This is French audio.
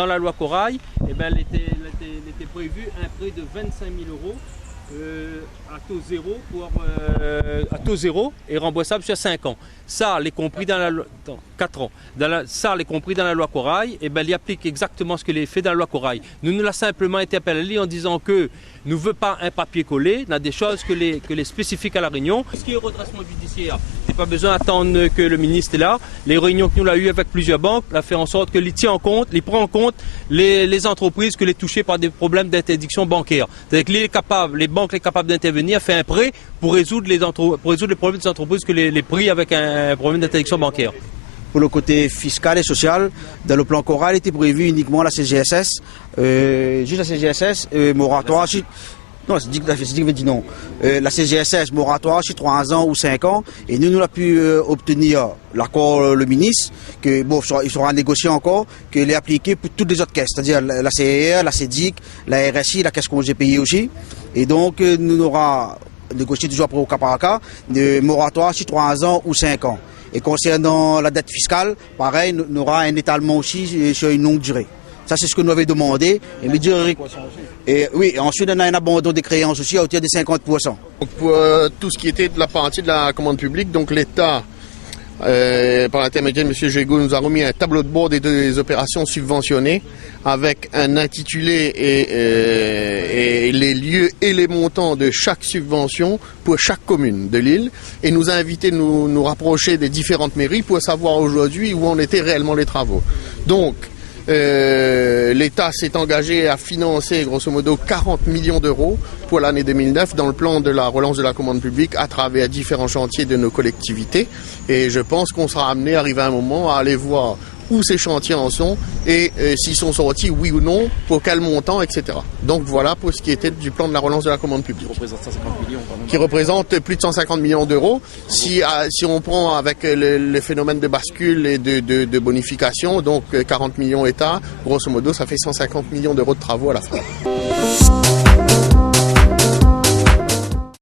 dans la loi Corail, eh ben, il était prévu un prêt de 25 000 euros à taux zéro et remboursable sur 5 ans. Ça, les compris dans la loi, 4 ans. Ça, les compris dans la loi Corail, et ben, il applique exactement ce que les fait dans la loi Corail. Nous l'a simplement interpellé en disant que nous ne veut pas un papier collé, on a des choses que les spécifiques à la Réunion. Ce qui est redressement judiciaire, il n'y a pas besoin d'attendre que le ministre est là. Les réunions que nous l'avons eues avec plusieurs banques, l'a fait en sorte qu'il tient en compte, il prend en compte les entreprises que les touchées par des problèmes d'interdiction bancaire. C'est-à-dire que les banques sont capables d'intervenir, faire un prêt pour résoudre les problèmes des entreprises que les pris avec un problème d'interdiction bancaire. Pour le côté fiscal et social, dans le plan Corail était prévu uniquement la CGSS, juste la CGSS, moratoire. Non, c'est dit que non. La CGSS, moratoire sur 3 ans ou 5 ans, et nous avons pu obtenir l'accord le ministre, que bon, il sera négocié encore, qu'il est appliqué pour toutes les autres caisses, c'est-à-dire la CER, la CEDIC, la RSI, la caisse congé payé aussi. Et donc, nous aurons négocié toujours après au cas par cas, de moratoire sur 3 ans ou 5 ans. Et concernant la dette fiscale, pareil, nous aurons un étalement aussi sur une longue durée. Ça, c'est ce que nous avions demandé. Et oui, ensuite, on a un abandon des créances aussi à hauteur de 50%. Donc, pour tout ce qui était de la partie de la commande publique, donc l'État, par l'intermédiaire de M. Gégaud, nous a remis un tableau de bord des opérations subventionnées avec un intitulé et les lieux et les montants de chaque subvention pour chaque commune de l'île, et nous a invité de nous rapprocher des différentes mairies pour savoir aujourd'hui où en étaient réellement les travaux. Donc, l'État s'est engagé à financer grosso modo 40 millions d'euros pour l'année 2009 dans le plan de la relance de la commande publique à travers différents chantiers de nos collectivités, et je pense qu'on sera amené à arriver à un moment à aller voir où ces chantiers en sont et s'ils sont sortis, oui ou non, pour quel montant, etc. Donc voilà pour ce qui était du plan de la relance de la commande publique. Qui représente 150 millions, quand même. Qui représente plus de 150 millions d'euros. Si on prend avec le phénomène de bascule et de bonification, donc 40 millions État, grosso modo, ça fait 150 millions d'euros de travaux à la fin.